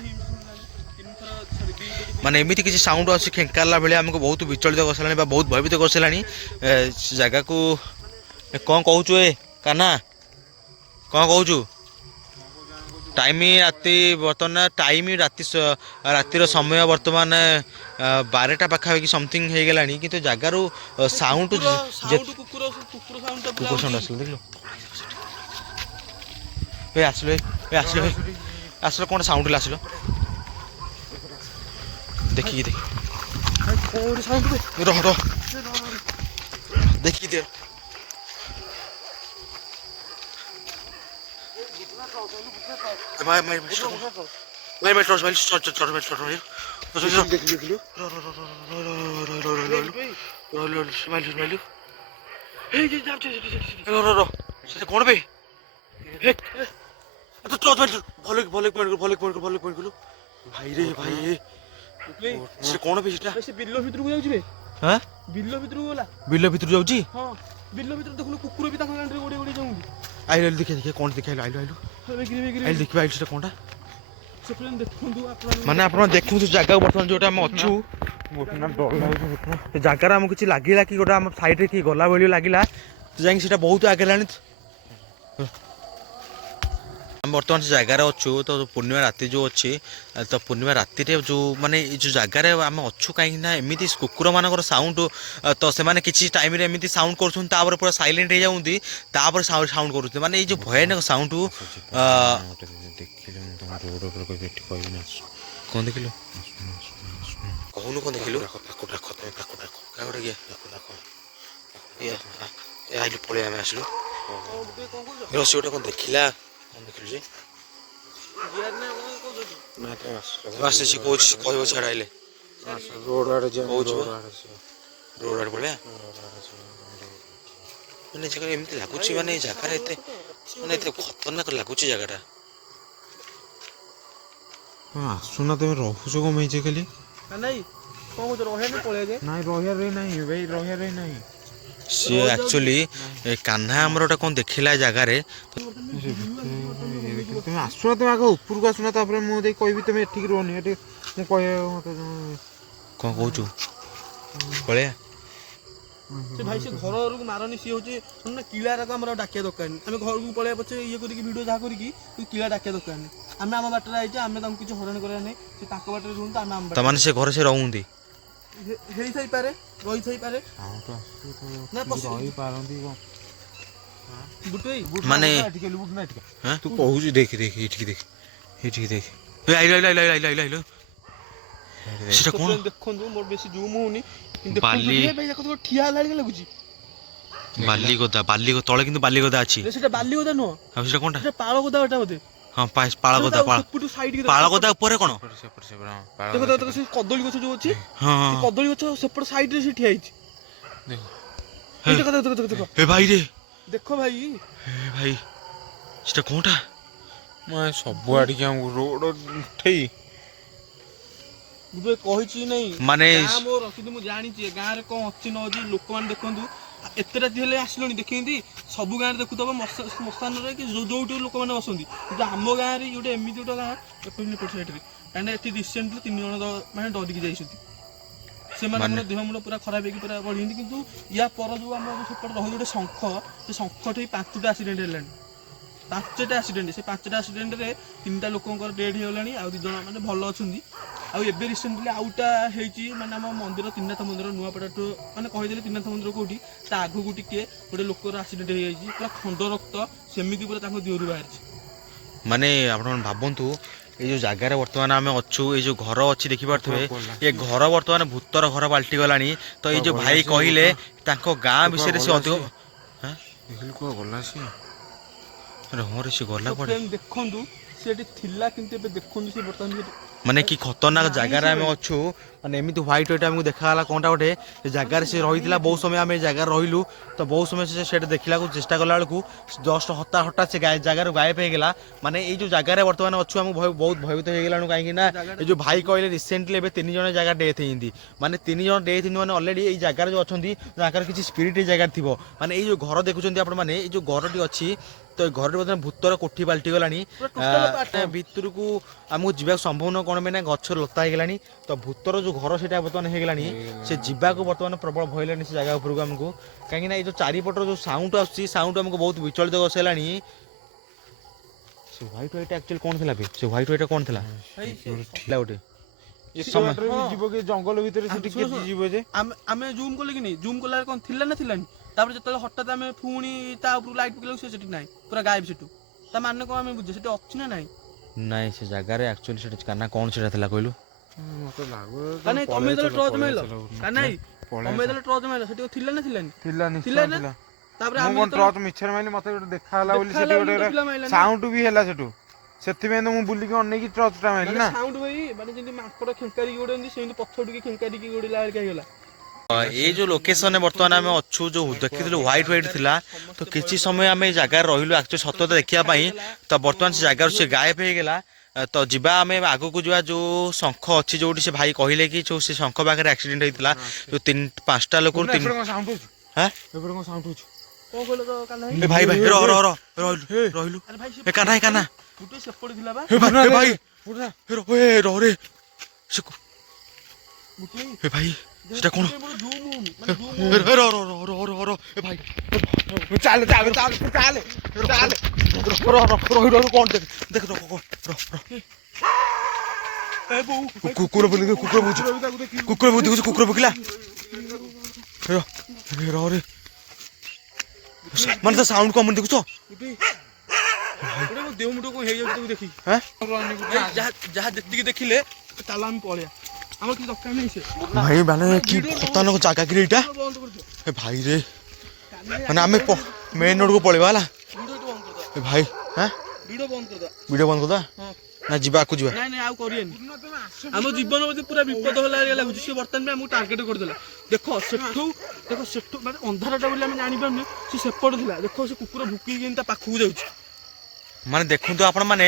ମାନେ ଏମିତି କିଛି ସାଉଣ୍ଡ ଅଛି ଖେଙ୍କାରିଲା ଭଳିଆ ଆମକୁ ବହୁତ ବିଚଳିତ କରିସାରିଲାଣି ବା ବହୁତ ଭୟଭୀତ କରିସାରିଲାଣି। ସେ ଜାଗାକୁ କ'ଣ କହୁଛୁ ଏ କାହ୍ନା, କ'ଣ କହୁଛୁ? ଟାଇମ୍ ରାତି ବର୍ତ୍ତମାନ ଟାଇମ୍ ରାତିର ସମୟ ବର୍ତ୍ତମାନ 12ଟା ପାଖାପାଖି ସମଥିଙ୍ଗ ହେଇଗଲାଣି, କିନ୍ତୁ ଜାଗାରୁ ସାଉଣ୍ଡ କୁକୁର ସାଉଣ୍ଡ କୁକୁର ସାଉଣ୍ଡ ଆସିଲା ଦେଖିଲୁ। ଏ ଆସିଲ ଆସିଲ କ'ଣ ସାଉଣ୍ଡ ହେଲା ଆସିଲ ଦେଖିକି ଦେଖ ରହ ରହ ଦେଖିକି ଦେ। କ'ଣ ବେ ଭାଇରେ ଭାଇ ସେ କ'ଣ ବେ ସେଟା? ସେ ବିଲ ଭିତରକୁ ଯାଉଛି ବେ। ହାଁ ବିଲ ଭିତରକୁ ଗଲା। ବିଲ ଭିତରୁ ଯାଉଛି? ହଁ ବିଲ ଭିତରୁ ଦେଖୁନୁ କୁକୁର ବି ତାଙ୍କ ଗାଣ୍ଡରେ ଗୋଡେ ଗୋଡେ ଯାଉନ୍ତି। ଆଇଲୁ ଦେଖିବା କ'ଣ ଦେଖିବା ଆଇଲୁ ଦେଖିବା ଆଇଲୁ ସେଟା କ'ଣଟା? ଦେଖନ୍ତୁ ମାନେ ଆପଣ ଦେଖନ୍ତୁ ଜାଗାକୁ ବର୍ତ୍ତମାନ ଯୋଉଟା ଆମେ ଅଛୁ ସେ ଜାଗାରେ ଆମକୁ କିଛି ଲାଗିଲା କି ଗୋଟେ ଆମ ସାଇଡରେ କି ଗଲା ଭଳି ଲାଗିଲା, ତ ଯାଇକି ସେଟା ବହୁତ ଆଗରେ ହେଲାଣି। ଆମେ ବର୍ତ୍ତମାନ ସେ ଜାଗାରେ ଅଛୁ, ତ ପୂର୍ଣ୍ଣିମା ରାତି ଯେଉଁ ଅଛି, ତ ପୂର୍ଣ୍ଣିମା ରାତିରେ ଯେଉଁ ମାନେ ଏଇ ଯେଉଁ ଜାଗାରେ ଆମେ ଅଛୁ, କାହିଁକି ନା ଏମିତି କୁକୁରମାନଙ୍କର ସାଉଣ୍ଡ, ତ ସେମାନେ କିଛି ଟାଇମ୍ରେ ଏମିତି ସାଉଣ୍ଡ କରୁଛନ୍ତି, ତାପରେ ପୁରା ସାଇଲେଣ୍ଟ ହେଇଯାଉଛନ୍ତି, ତାପରେ ସାଉଣ୍ଡ କରୁଛନ୍ତି। ମାନେ ଏଇ ଯେଉଁ ଭୟାନକ ସାଉଣ୍ଡ କ'ଣ ଦେଖିଲୁ? କହୁନୁ କ'ଣ ଦେଖିଲୁ? ଆଇଲୁ ପଳେଇ ଆମେ ଆସିଲୁ ରୋଷେଇ ଗୋଟେ କ'ଣ ଦେଖିଲା, କ'ଣ ଦେଖିଲୁ ଯେ ଆସିଛି କହୁଛି କହିବ ଛାଡ଼ ଆଇଲେ ରୋଡ଼ ଆଡ଼େ ପଳେଇବା। ମାନେ ଜାଗା ଏମିତି ଲାଗୁଛି, ମାନେ ଏଇ ଜାଗାରେ ଏତେ ଖତରନାକ ଲାଗୁଛି ଜାଗାଟା। ଆସୁନା ତମେ ରହୁଛ କ'ଣ ହେଇଛି ଖାଲି? ନାଇଁ କ'ଣ କହୁଛ ରହିବା ପଳେଇବା ନାଇଁ ରହିବାରେ ନାହିଁ ଭାଇ, ରହିବାରେ ନାହିଁ। ସିଏ ଆକ୍ଚୁଆଲି କାହ୍ନା ଆମର ଗୋଟେ କ'ଣ ଦେଖିଲା ଏ ଜାଗାରେ। ତମେ ଆସୁନା, ତମେ ଆଗ ଉପରକୁ ଆସୁନା, ତାପରେ ମୁଁ ଦେଇ କହିବି ତମେ ଏଠିକି ରୁହନି, ଏଠି ମୁଁ କହିବା ମତେ କ'ଣ କହୁଛୁ ପଳେଇବା? ସେ ଭାଇ ସେ ଘରକୁ ମାରନି, ସିଏ ହଉଛି ନା କିଳାରାକୁ ଆମର ଡାକିବା ଦରକାର ନାହିଁ। ଆମେ ଘରକୁ ପଳେଇବା ପଛେ ଇଏ କରିକି ଭିଡ଼ିଓ ଯାହା କରିକି କିଳା ଡାକିବା ଦରକାର ନାହିଁ। ଆମେ ଆମ ବାଟରେ ଆଇଛେ, ଆମେ ତାଙ୍କୁ କିଛି ହଇରାଣ କରିବା ନାହିଁ। ସେ ତାଙ୍କ ବାଟରେ ରୁହନ୍ତୁ, ଆମେ ଆମ ବାଟରେ। ତାମାନେ ସେ ଘରେ ସେ ରହୁନ୍ତି? ହେଇଥାଇପାରେ, ରହିଥାଇପାରେ, ମାନେ ତୁ କହୁଛୁ ଦେଖ ଏଠିକି ଦେଖ ସେଟା କ'ଣ? ଦେଖନ୍ତୁ ମୋର ବେଶୀ ଜୁମ୍ ହଉନି, ବାଲି ଠିଆ ହେଲା ଲାଗୁଛି। ବାଲିଗଦା ତଳେ କିନ୍ତୁ ବାଲିଗଦା ଅଛି। ସେଟା ବାଲିଗଦା ନୁହଁ, ଆଉ ସେଟା କ'ଣ? ସେଟା ପାଳଗଦା ଏଟା ବୋଧେ। ହଁ ପାଳଗଦା ଉପରେ କ'ଣ? ସେ କଦଳୀ ଗଛ ଯୋଉ ଅଛି, ହଁ କଦଳୀ ଗଛ ସେପଟ ସାଇଡ୍ ରେ ସେ ଠିଆ ହେଇଛି। ଏ ଭାଇ ରେ ଦେଖ ଭାଇ, ଭାଇ ସେଟା କ'ଣଟା? ସବୁ ଆଡ଼ିକି ଆମକୁ ରୋଡ଼ ଉଠେଇ କହିଛି ନାଇଁ ମାନେ ମୋର କିନ୍ତୁ ମୁଁ ଜାଣିଛି ଗାଁରେ କ'ଣ ଅଛି ନ ଅଛି। ଲୋକମାନେ ଦେଖନ୍ତୁ ଏତେ ରାତି ହେଲେ ଆସିଲଣି, ଦେଖିନ୍ତି ସବୁ ଗାଁରେ ଦେଖୁଥିବ ଶ୍ମଶାନରେ କି ଯୋଉଠି ଲୋକମାନେ ବସନ୍ତି, କିନ୍ତୁ ଆମ ଗାଁରେ ଗୋଟେ ଏମିତି ଗୋଟେ ଗାଁ ସାଇଡ୍ରେ, କାହିଁକିନା ଏଠି ରିସେଣ୍ଟଲି 3 ଜଣ ମାନେ ଡରିକି ଯାଇଛନ୍ତି। ସେମାନଙ୍କର ଦେହ ମୁଣ୍ଡ ପୁରା ଖରାପ ହେଇକି ପୁରା ପଡ଼ିଛନ୍ତି। କିନ୍ତୁ ୟା ପର ଯୋଉ ଆମର ସେପଟେ ରହିଛି ଗୋଟେ ଶଙ୍ଖ, ସେ ଶଙ୍ଖଠି 5ଟା ଆକ୍ସିଡେଣ୍ଟ ହେଲାଣି, 5ଟା ଆକ୍ସିଡେଣ୍ଟ। ସେ 5ଟା ଆକ୍ସିଡେଣ୍ଟରେ 3ଟା ଲୋକଙ୍କର ଡେଥ୍ ହେଇଗଲାଣି, ଆଉ 2 ଜଣ ମାନେ ଭଲ ଅଛନ୍ତି। ଆଉ ଏବେ ରିସେଣ୍ଟଲି ଆଉଟା ହେଇଛି, ମାନେ ଆମ ମନ୍ଦିର ତ୍ରିନାଥ ମନ୍ଦିର ନୂଆପଡ଼ାଠୁ ମାନେ କହିଦେଲେ ତ୍ରିନାଥ ମନ୍ଦିର କୋଉଠି, ତା ଆଗକୁ ଟିକେ ଗୋଟେ ଲୋକର ଆକ୍ସିଡେଣ୍ଟ ହେଇଯାଇଛି, ପୁରା ଖଣ୍ଡ ରକ୍ତ ସେମିତି ପୁରା ତାଙ୍କ ଦେହରୁ ବାହାରିଛି। ମାନେ ଆପଣ ଭାବନ୍ତୁ ଏଇ ଯେଉଁ ଜାଗାରେ ବର୍ତ୍ତମାନ ଆମେ ଅଛୁ, ଏଇ ଯେଉଁ ଘର ଅଛି ଦେଖିପାରୁଥିବେ, ଏ ଘର ବର୍ତ୍ତମାନ ଭୂତର ଘର ପାଲଟି ଗଲାଣି। ତ ଏଇ ଯେଉଁ ଭାଇ କହିଲେ ତାଙ୍କ ଗାଁ ବିଷୟରେ ସେ ଅଧିକ ଗଲା ସିଏ ଗଲା କୁଆଡ଼େ ଦେଖନ୍ତୁ, ସେ ଏଠି ଥିଲା କିନ୍ତୁ ଏବେ ଦେଖନ୍ତୁ ସେ ବର୍ତ୍ତମାନ ମାନେ କି ଖତରନାକ ଜାଗାରେ ଆମେ ଅଛୁ। ମାନେ ଏମିତି ହ୍ୱାଇଟ୍ ହ୍ୱାଇଟ୍ ଆମକୁ ଦେଖାଗଲା କ'ଣଟା ଗୋଟେ, ସେ ଜାଗାରେ ସେ ରହିଥିଲା ବହୁତ ସମୟ। ଆମେ ଏ ଜାଗାରେ ରହିଲୁ, ତ ବହୁତ ସମୟ ସେ ସେଇଟା ଦେଖିବାକୁ ଚେଷ୍ଟା କଲା ବେଳକୁ ଜଷ୍ଟ ହଠାତ୍ ସେ ଜାଗାରୁ ଗାୟବ ହେଇଗଲା। ମାନେ ଏଇ ଯେଉଁ ଜାଗାରେ ବର୍ତ୍ତମାନ ଅଛୁ ଆମକୁ ବହୁତ ଭୟଭୀତ ହେଇଗଲାଣି, କାହିଁକି ନା ଏ ଯେଉଁ ଭାଇ କହିଲେ ରିସେଣ୍ଟଲି ଏବେ 3 ଜଣ ଜାଗା ଡେଥ୍ ହେଇଛନ୍ତି। ମାନେ 3 ଜଣ ଡେଥ୍ ହେଇଛନ୍ତି, ମାନେ ଅଲରେଡ଼ି ଏଇ ଜାଗାରେ ଯେଉଁ ଅଛନ୍ତି ତାଙ୍କର କିଛି ସ୍ପିରିଟ୍ ଏଇ ଜାଗାରେ ଥିବ। ମାନେ ଏଇ ଯେଉଁ ଘର ଦେଖୁଛନ୍ତି ଆପଣମାନେ, ଏଇ ଯେଉଁ ଘରଟି ଅଛି, ତ ଏ ଘରଟି ବର୍ତ୍ତମାନ ଭୂତର କୋଠି ପାଲଟି ଗଲାଣି। ଭିତରକୁ ଆମକୁ ଯିବାକୁ ସମ୍ଭବ ନୁହଁ, କ'ଣ ପାଇଁ ନା ଗଛ ଲତା ହେଇଗଲାଣି। ତ ଭୂତର ଯୋଉ ଘର ସେଇଟା ବର୍ତ୍ତମାନ ହେଇଗଲାଣି ସେ ଯିବାକୁ ବର୍ତ୍ତମାନ ପ୍ରବଳ ଭୟ ଲାଗିଲାଣି ସେ ଜାଗା ଉପରକୁ ଆମକୁ କାହିଁକି ନା ଏଇ ଯୋଉ ଚାରିପଟର ଯୋଉ ସାଉଣ୍ଡ ଆସୁଛି ସାଉଣ୍ଡ ଆମକୁ ବହୁତ ବିଚଳିତ କରିସାରିଲାଣି ସେ ହ୍ୱାଇଟ୍ ହ୍ୱାଇଟ୍ ଆକ୍ଚୁଆଲି କ'ଣ ଥିଲା ବେ ସେ ହ୍ୱାଇଟ୍ ହ୍ୱାଇଟ୍ କ'ଣ ଥିଲା ଭାଇ ଥିଲା ଗୋଟେ ଏତେ ବାଟରେ ବି ଯିବ କି ଜଙ୍ଗଲ ଭିତରେ ସେଠି କେତେ ଯିବ ଯେ ଆମେ ଜୁମ୍ କଲେ କି ନାହିଁ ଜୁମ୍ କଲାବେଳେ କ'ଣ ଥିଲା ନା ଥିଲାନି ତାପରେ ଯେତେବେଳେ ହଠାତ୍ ଆମେ ପୁଣି ତା ଉପରକୁ ଲାଇଟ୍ ପକେଇଲାକୁ ସେ ସେଠି ନାହିଁ ପୁରା ଗାୟବ ସେଠୁ ତା ମାନେ କ'ଣ ଆମେ ବୁଝେ ସେଠି ଅଛି ନା ନାହିଁ ନାଇଁ ସେ ଜାଗାରେ ଆକ୍ଚୁଆଲି ସେଠି କାନା କ'ଣ ସେଟା ଥିଲା କହିଲୁ ମତେ ଲାଗୁଛି କାନାଇ ତମେ ଯେତେବେଳେ ଟର୍ଚ ମାରିଲ କାନାଇ ତମେ ଯେତେବେଳେ ଟର୍ଚ ମାରିଲ ସେଠି କ'ଣ ଥିଲା ନା ଥିଲାନି ଥିଲା ଥିଲା ନିଶ୍ଚୟ ନା? ଥିଲା ତାପରେ ମୁଁ ଆମେ କଣ ଟର୍ଚ ମିଛରେ ମାଇଲି ମତେ ଗୋଟେ ଦେଖା ହେଲା ବୋଲି ସେଠି ଗୋଟେ ସାଉଣ୍ଡ ବି ହେଲା ସେଠୁ ସେଥିପାଇଁ ତ ମୁଁ ବୁଲିକି ଅନେଇକି ଟର୍ଚଟା ମାଇଲି ନା ସାଉଣ୍ଡ ଭାଇ ମାନେ ଯେମିତି ମାଙ୍କଡ ଖେଙ୍କାରିକି ଗୋଟେ ଏମିତି ସେମିତି ପଛ ଟିକେ ଖେଙ୍କାରିକି ଗୋଟେ ଲାଳିକା ହେଇଗଲା ଏଇ ଯୋଉ ଲୋକେସନରେ ବର୍ତ୍ତମାନ ଆମେ ଅଛୁ ଯୋଉ ଦେଖିଥିଲୁ ହ୍ୱାଇଟ୍ ହ୍ୱାଇଟ୍ ଥିଲା ତ କିଛି ସମୟ ଆମେ ଏଇ ଜାଗାରେ ରହିଲୁ ଆକ୍ଚୁଆଲି ସତ୍ୟତା ଦେଖିବା ପାଇଁ ତ ବର୍ତ୍ତମାନ ସେ ଜାଗାରୁ ସେ ଗାୟବ ହେଇଗଲା ତ ଯିବା ଆମେ ଆଗକୁ ଯିବା ଯୋଉ ଶଙ୍ଖ ଅଛି ଯୋଉଠି ସେ ଭାଇ କହିଲେ କି ଯୋଉ ସେ ଶଙ୍ଖ ପାଖରେ ଆକ୍ସିଡେଣ୍ଟ ହେଇଥିଲା ଯୋଉ 5ଟା ଲୋକରୁ 3 ଏପଟେ କଣ ସାଉଣ୍ଡ ହଉଛି ହାଁ ଏପଟେ କଣ ସାଉଣ୍ଡ ହଉଛି କଣ କହିଲ ତ କାନା ଭାଇ ଏ ଭାଇ ଭାଇ ରହିଲୁ ଆରେ ଭାଇ ଏ କାନା କାନା ଗୋଟେ ସେପଟେ ଥିଲା ବା ଏ ଭାଇ ରେ ସେ ଗୋଟେ ଏ ଭାଇ ସେଟା କ'ଣ ଜୁମ୍ ଏ ଭାଇ ଚାଲେ ଚାଲେ ଚାଲେ ଚାଲେ ଚାଲେ କ'ଣ ଦେଖ କୁକୁର ଦେଖୁଛୁ କୁକୁର ଭୁକିଲା ରେ ମାନେ ତା ସାଉଣ୍ଡ କମୁନି ଦେଖୁଛ ଗୋଟେ ଦେହ ମୁଣ୍ଡ କଣ ହେଇଯାଉଛି ତାକୁ ଦେଖି ହାଁ ଯାହା ଯେତିକି ଦେଖିଲେ ତାହେଲେ ଆମେ ପଳେଇବା ଆମର କିଛି ଦରକାର ନାହିଁ ସେ ଭାଇ ମାନେ କି ଖତରନାକ ଜାଗା କି ଏଇଟା ବନ୍ଦ କରିଦିଅ ଏ ଭାଇ ରେ ମାନେ ଆମେ ମେନ୍ ରୋଡକୁ ପଳେଇବା ହେଲା ଭିଡ଼ିଓ ବନ୍ଦ କରିଦବା ଏ ଭାଇ ହାଁ ଭିଡ଼ିଓ ବନ୍ଦ କରିଦବା ଭିଡ଼ିଓ ବନ୍ଦ କରିଦବା ହଁ ନା ଯିବା ଆକୁ ଯିବା ନାଇଁ ଆଉ କରିବାନି ଆମ ଜୀବନ ବୋଧେ ପୁରା ବିପଦ ହେଲା ଭଳିଆ ଲାଗୁଛି ସେ ବର୍ତ୍ତମାନ ବି ଆମକୁ ଟାର୍ଗେଟ କରିଦେଲା ଦେଖ ସେଠୁ ମାନେ ଅନ୍ଧାରଟା ବୋଲି ଆମେ ଜାଣିପାରୁନି ସେ ସେପଟ ଥିଲା ଦେଖ ସେ କୁକୁର ଭୁକିକି ତା ପାଖକୁ ଯାଉଛି ମାନେ ଦେଖନ୍ତୁ ଆପଣ ମାନେ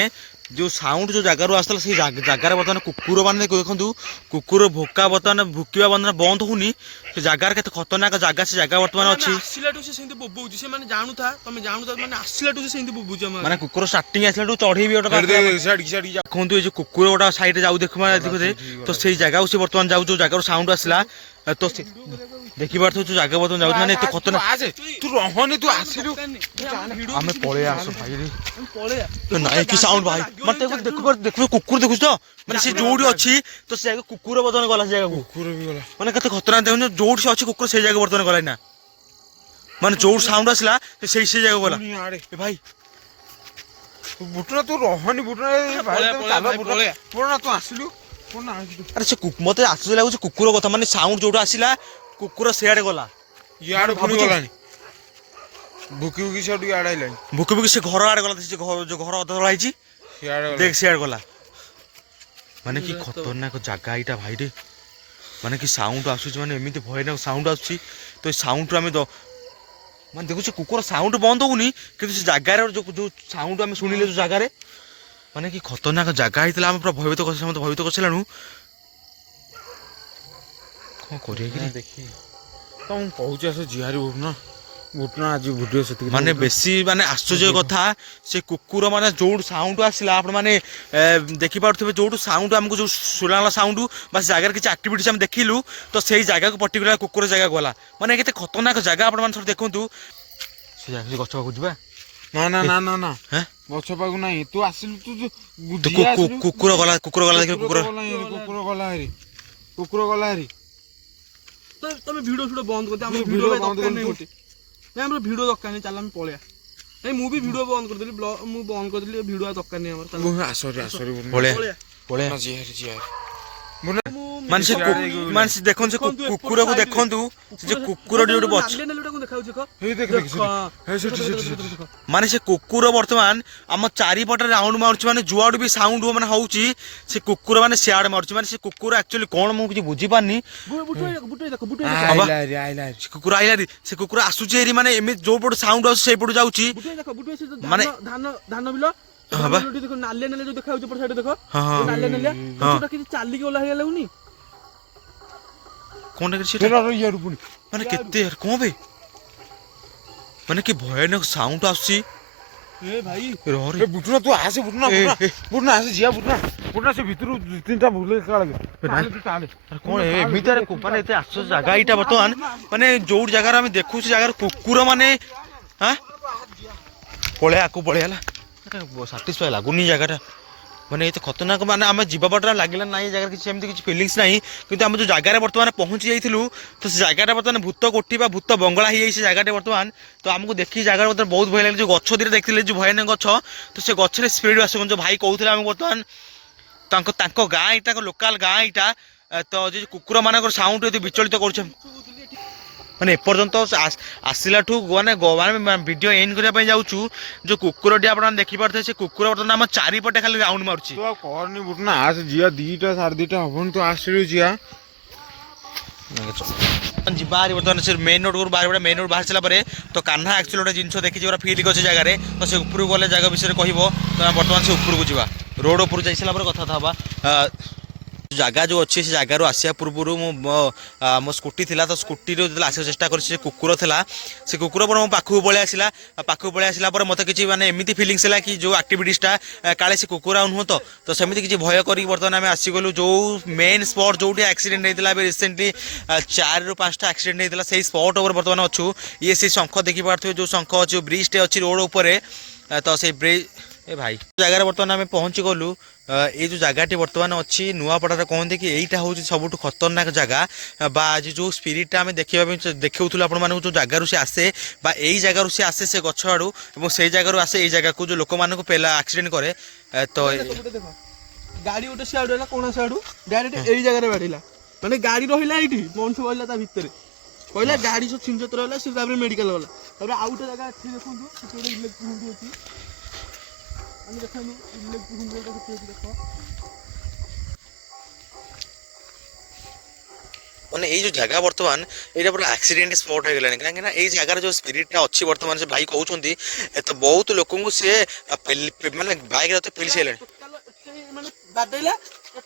ଯୋଉ ସାଉଣ୍ଡ ଯୋଉ ଜାଗାରୁ ଆସୁଥିଲା ସେଇ ଜାଗାରେ ବର୍ତ୍ତମାନ କୁକୁର ମାନେ ଦେଖନ୍ତୁ କୁକୁର ଭୋକା ବର୍ତ୍ତମାନ ଭୁକିବା ବନ୍ଦ ହଉନି ସେ ଜାଗାରେ କେତେ ଖତରନାକ ଜାଗା ସେ ଜାଗା ବର୍ତ୍ତମାନ ଅଛି ଆସିଲାଠୁ ସେ ସେମିତି ବୋବଉଛି ସେ ମାନେ ଜାଣୁଥା ତମେ ଜାଣୁଥା ମାନେ ଆସିଲାଠୁ ସେ ସେମିତି ବୋବଉଛି ମାନେ କୁକୁର ଷ୍ଟାର୍ଟିଂ ଆସିଲାଠୁ ଚଢେଇବି ଗୋଟେ ଦେଖନ୍ତୁ ଏଇ ଯୋଉ କୁକୁର ଗୋଟେ ସାଇଡରେ ଯାଉ ଦେଖୁମା ତ ସେଇ ଜାଗାକୁ ସେ ବର୍ତ୍ତମାନ ଯାଉ ଯୋଉ ଜାଗାରୁ ସାଉଣ୍ଡ ଆସିଲା ତ ଦେଖିପାରୁଥିବୁ ଯୋଉ ଜାଗା ବର୍ତ୍ତମାନ ଯାଉଛି ମାନେ ଏତେ ଖତରନାକ ତୁ ରହନି ତୁ ଆସିଲୁ ଆମେ ପଳେଇ ଆସୁ ଭାଇ ପଳେଇବା ନାଇଁ କି ସାଉଣ୍ଡ ଭାଇ ମାନେ ଦେଖୁ କୁକୁର ଦେଖୁଛୁ ତ ମାନେ ସେ ଯୋଉଠି ଅଛି ତ ସେ ଜାଗା କୁକୁର ବର୍ତ୍ତମାନ ଗଲା ସେ ଜାଗାକୁ କୁକୁର ବି ଗଲା ମାନେ କେତେ ଖତରନାକ ଦେଖୁଛୁ ଯୋଉଠି ସେ ଅଛି କୁକୁର ସେଇ ଜାଗା ବର୍ତ୍ତମାନ ଗଲା ନା ମାନେ ଯୋଉଠି ସାଉଣ୍ଡ ଆସିଲା ସେଇ ଜାଗାକୁ ଗଲା ଏ ଭାଇ ବୁଟୁନା ତୁ ରହନି ବୁଟୁନା ବୁଟୁନା ତୁ ଆସିଲୁ ଆରେ ସେ ମତେ ଆଶ୍ଚର୍ଯ୍ୟ ଲାଗୁଛି କୁକୁର କଥା ମାନେ ସାଉଣ୍ଡ ଯୋଉଟା ଆସିଲା କୁକୁର ସିଆଡେ ଗଲା ଇଆଡେ ପୁଣି ଗଲାଣି ଭୁକି ଭୁକି ସେଠୁ ଇଆଡେ ଆଇଲାଣି ଭୁକି ସେ ଘର ଆଡେ ଗଲା ସେ ଯୋଉ ଘର ଅଧା ତଳା ହେଇଛି ଦେଖ ସିଆଡେ ଗଲା ମାନେ କି ଖତରନାକ ଜାଗା ଏଇଟା ଭାଇରେ ମାନେ କି ସାଉଣ୍ଡ ଆସୁଛି ମାନେ ଏମିତି ଭୟାନକ ସାଉଣ୍ଡ ଆସୁଛି ତ ଏ ସାଉଣ୍ଡରୁ ଆମେ ମାନେ ଦେଖୁଛୁ କୁକୁର ସାଉଣ୍ଡ ବନ୍ଦ ହଉନି କିନ୍ତୁ ସେ ଜାଗାରେ ଯୋଉ ସାଉଣ୍ଡ ଆମେ ଶୁଣିଲେ ଯୋଉ ଜାଗାରେ ମାନେ କି ଖତରନାକ ଜାଗା ହେଇଥିଲା ଆମେ ପୁରା ଭୟଭୀତ କରିସାରିଲୁ କ'ଣ କରିବା କି ଦେଖି ତ ମୁଁ କହୁଛି ଆସ ଜିହାରି ବୁଟୁନା ଆଜି ଭିଡ଼ିଓ ସେତିକି ମାନେ ବେଶୀ ମାନେ ଆଶ୍ଚର୍ଯ୍ୟ କଥା ସେ କୁକୁର ମାନେ ଯୋଉଠୁ ସାଉଣ୍ଡ ଆସିଲା ଆପଣ ମାନେ ଦେଖିପାରୁଥିବେ ଯୋଉଠୁ ସାଉଣ୍ଡ ଆମକୁ ଯୋଉ ଶୁଣାଗଲା ସାଉଣ୍ଡ ବା ସେ ଜାଗାରେ କିଛି ଆକ୍ଟିଭିଟିସ୍ ଆମେ ଦେଖିଲୁ ତ ସେଇ ଜାଗାକୁ ପର୍ଟିକୁଲାର କୁକୁର ଜାଗାକୁ ଗଲା ମାନେ କେତେ ଖତରନାକ ଜାଗା ଆପଣ ମାନେ ଦେଖନ୍ତୁ ସେ ଜାଗା ଗଛ ପାଖକୁ ଯିବା ନା ଗଛ ପାଖକୁ ନାହିଁ ତୁ ଆସିଲୁ କୁକୁର ଗଲା କୁକୁର ଗଲା ହେରି ତମେ ଭିଡ଼ିଓ ବନ୍ଦ କରିଦିଅ ଆମର ଭିଡ଼ିଓ ଦରକାର ନାହିଁ ଗୋଟେ ନାଇଁ ଆମର ଭିଡ଼ିଓ ଦରକାର ନାହିଁ ଚାଲ ଆମେ ପଳେଇବା ନାଇଁ ମୁଁ ବି ଭିଡ଼ିଓ ବନ୍ଦ କରିଦେଲି ମୁଁ ବନ୍ଦ କରିଦେଲି ଭିଡ଼ିଓ ଦରକାର ନାହିଁ ଆମର ପଳେଇବା ଜିହାରି ମାନେ ସେ ଦେଖନ୍ତୁ ସେ କୁକୁରକୁ ଦେଖନ୍ତୁ ସେ ଯୋଉ କୁକୁରଟି ଗୋଟେ ଅଛି ମାନେ ସେ କୁକୁର ବର୍ତ୍ତମାନ ଆମ ଚାରିପଟେ ରାଉଣ୍ଡ ମାରୁଛି ମାନେ ଯୁଆଡୁ ବି ସାଉଣ୍ଡ ମାନେ ହଉଛି ସେ କୁକୁର ମାନେ ସିଆଡେ ମାରୁଛି ମାନେ ସେ କୁକୁର ଆକ୍ଚୁଆଲି କଣ ମୁଁ କିଛି ବୁଝିପାରୁନି କୁକୁର ଆଇଲାରି ସେ କୁକୁର ଆସୁଛି ଏରି ମାନେ ଏମିତି ଯୋଉ ପଟୁ ସାଉଣ୍ଡ ଆସୁଛି ସେଇପଟୁ ଯାଉଛି ମାନେ ଧାନ ବିଲ ନାଲିଆ ଯୋଉ ଦେଖା ଯାଉଛି ଏପଟ ସାଇଡ୍ ଦେଖ ନାଲିଆ କିଛି ଚାଲିକି ଓଲା ହେଇଗଲା ଲାଗୁନି କଣଟା ମାନେ କେତେ କଣ ବେ ମାନେ କି ଭୟାନକ ସାଉଣ୍ଡ ଆସୁଛି ଏ ଭାଇ ଏ ବୁଟୁନା ତୁ ଆସେ ବୁଟୁନା ବୁଟୁନା ଆସେ ଯିଆ ବୁଟୁନା ସେ ଭିତରୁ 2-3ଟା ଭୁଲ କାଳେ ତୁ ଚାଲେ କଣ ଏମିତି ଆରେ ମାନେ ଏତେ ଆଶ୍ଚର୍ଯ୍ୟ ଜାଗା ଏଇଟା ବର୍ତ୍ତମାନ ମାନେ ଯୋଉଠି ଜାଗାରେ ଆମେ ଦେଖୁ ସେ ଜାଗାରେ କୁକୁର ମାନେ ପଳେଇ ଆକୁ ପଳେଇ ହେଲା ସାଟିସ୍ଫାଏ ଲାଗୁନି ଜାଗାଟା ମାନେ ଏତେ ଖତରନାକ ମାନେ ଆମେ ଯିବା ବାଟରେ ଲାଗିଲା ନାହିଁ ଏ ଜାଗାରେ କିଛି ସେମିତି କିଛି ଫିଲିଙ୍ଗସ୍ ନାହିଁ କିନ୍ତୁ ଆମେ ଯେଉଁ ଜାଗାରେ ବର୍ତ୍ତମାନ ପହଞ୍ଚି ଯାଇଥିଲୁ ତ ସେ ଜାଗାଟା ବର୍ତ୍ତମାନ ଭୂତ କୋଠି ବା ଭୂତ ବଙ୍ଗଳା ହେଇଯାଇଛି ସେ ଜାଗାଟା ବର୍ତ୍ତମାନ ତ ଆମକୁ ଦେଖି ଜାଗାରେ ବର୍ତ୍ତମାନ ବହୁତ ଭୟ ଲାଗିଲା ଯେଉଁ ଗଛ ଦିଟା ଦେଖିଥିଲେ ଯେଉଁ ଭୟାନକ ଗଛ ତ ସେ ଗଛରେ ସ୍ପିଡ୍ ଆସିବ ଯେଉଁ ଭାଇ କହୁଥିଲେ ଆମକୁ ବର୍ତ୍ତମାନ ତାଙ୍କ ଗାଁ ଏଇଟା ଲୋକାଲ ଗାଁ ଏଇଟା ତ ଯେ କୁକୁର ମାନଙ୍କର ସାଉଣ୍ଡ ଏତେ ବିଚଳିତ କରୁছে ମାନେ ଏପର୍ଯ୍ୟନ୍ତ ଆସିଲାଠୁ ମାନେ ଭିଡ଼ିଓ ଏଣ୍ଡ କରିବା ପାଇଁ ଯାଉଛୁ ଯେଉଁ କୁକୁରଟି ଆପଣ ଦେଖିପାରୁଥିବେ ସେ କୁକୁର ବର୍ତ୍ତମାନ ଆମ ଚାରିପଟେ ଖାଲି ରାଉଣ୍ଡ ମାରୁଛି ତୁ ଆଉ କରନି ବୁଟୁନା ଆସେ ଯିଆ 2ଟା 2:30 ହବନି ତୁ ଆସିଲୁ ଯିଆ ଯିବା ହାରି ବର୍ତ୍ତମାନ ସେ ମେନ୍ ରୋଡ୍ ବାହାରି ମେନ୍ ରୋଡ୍ ବାହାରି ସାରିଲା ପରେ ତ କାହ୍ନା ଆକ୍ଚୁଆଲି ଗୋଟେ ଜିନିଷ ଦେଖିଛି ଗୋଟେ ଫିଲ୍ କରିଛି ଜାଗାରେ ତ ସେ ଉପରକୁ ଗଲେ ଜାଗା ବିଷୟରେ କହିବ ତ ବର୍ତ୍ତମାନ ସେ ଉପରକୁ ଯିବା ରୋଡ୍ ଉପରକୁ ଯାଇ ସାରିଲା ପରେ କଥାବାର୍ତ୍ତା ହେବା ଜାଗା ଯେଉଁ ଅଛି ସେ ଜାଗାରୁ ଆସିବା ପୂର୍ବରୁ ମୋ ସ୍କୁଟି ଥିଲା ତ ସ୍କୁଟିରୁ ଯେତେବେଳେ ଆସିବାକୁ ଚେଷ୍ଟା କରିଛି ସେ କୁକୁର ଥିଲା ସେ କୁକୁର ପରେ ମୋ ପାଖକୁ ପଳେଇ ଆସିଲା ପରେ ମୋତେ କିଛି ମାନେ ଏମିତି ଫିଲିଙ୍ଗସ୍ ହେଲା କି ଯେଉଁ ଆକ୍ଟିଭିଟିସ୍ଟା କାଳେ ସେ କୁକୁର ଆଉ ନୁହଁ ତ ସେମିତି କିଛି ଭୟ କରିକି ବର୍ତ୍ତମାନ ଆମେ ଆସିଗଲୁ ଯେଉଁ ମେନ୍ ସ୍ପଟ୍ ଯେଉଁଠି ଆକ୍ସିଡେଣ୍ଟ ହେଇଥିଲା ଏବେ ରିସେଣ୍ଟଲି 4ରୁ 5ଟା ଆକ୍ସିଡେଣ୍ଟ ହେଇଥିଲା ସେଇ ସ୍ପଟ୍ ଉପରେ ବର୍ତ୍ତମାନ ଅଛୁ ଇଏ ସେଇ ଶଙ୍ଖ ଦେଖିପାରୁଥିବେ ଯେଉଁ ଶଙ୍ଖ ଅଛି ବ୍ରିଜ୍ଟେ ଅଛି ରୋଡ଼ ଉପରେ ତ ସେଇ ବ୍ରିଜ୍ ଏ ଭାଇ ଜାଗାରେ ବର୍ତ୍ତମାନ ଆମେ ପହଞ୍ଚି ଗଲୁ ଏଇ ଯେଉଁ ଜାଗାଟି ବର୍ତ୍ତମାନ ଅଛି ନୂଆପଡ଼ାରେ କହନ୍ତି କି ଏଇଟା ହେଉଛି ସବୁଠୁ ଖତରନାକ ଜାଗା ବା ଆଜି ଯେଉଁ ସ୍ପିରିଟ୍ଟା ଆମେ ଦେଖିବା ପାଇଁ ଦେଖାଉଥିଲୁ ଆପଣମାନଙ୍କୁ ଯେଉଁ ଜାଗାରୁ ସେ ଆସେ ବା ଏଇ ଜାଗାରୁ ସେ ଆସେ ସେ ଗଛ ଆଡ଼ୁ ଏବଂ ସେଇ ଜାଗାରୁ ଆସେ ଏଇ ଜାଗାକୁ ଯେଉଁ ଲୋକମାନଙ୍କୁ ପେଲା ଆକ୍ସିଡେଣ୍ଟ କରେ ତ ଗାଡି ଗୋଟେ ସିଆଡୁ ହେଲା କୋଣା ସିଆଡୁ ଡାଇରେକ୍ଟ ଏଇ ଜାଗାରେ ବାଡିଲା ମାନେ ଗାଡି ରହିଲା ଏଇଠି ମଣିଷ ରହିଲା ତା ଭିତରେ କହିଲା ଗାଡି ସବୁ ଛିଞ୍ଚତ୍ର ରହିଲା ସେ ତାପରେ ମେଡିକାଲ ଗଲା ତାପରେ ଆଉ ଗୋଟେ ଜାଗା ଏଠି ଦେଖନ୍ତୁ ସେଠି ଗୋଟେ ଇଲେକ୍ଟ୍ରିକ୍ ଖୁଣ୍ଟି ଅଛି ଆମେ ଦେଖନ୍ତୁ ଇଲେକ୍ଟ୍ରିକ୍ ଖୁଣ୍ଟି ଗୋଟେ ସେଠି ଅଛି ଦେଖ ମାନେ ଏଇ ଯେଉଁ ଜାଗା ବର୍ତ୍ତମାନ ଏଇଟା ପୁରା ଆକ୍ସିଡେଣ୍ଟ ସ୍ପଟ୍ ହେଇଗଲାଣି କାହିଁକିନା ଏଇ ଜାଗାରେ ଯେଉଁ ସ୍ପିରିଟ୍ଟା ଅଛି ବର୍ତ୍ତମାନ ସେ ଭାଇ କହୁଛନ୍ତି ତ ବହୁତ ଲୋକଙ୍କୁ ସେ ମାନେ ବାଇକ୍ରେ ତ ପେଲି ସାରିଲାଣି ମାନେ ବାଡେଇଲା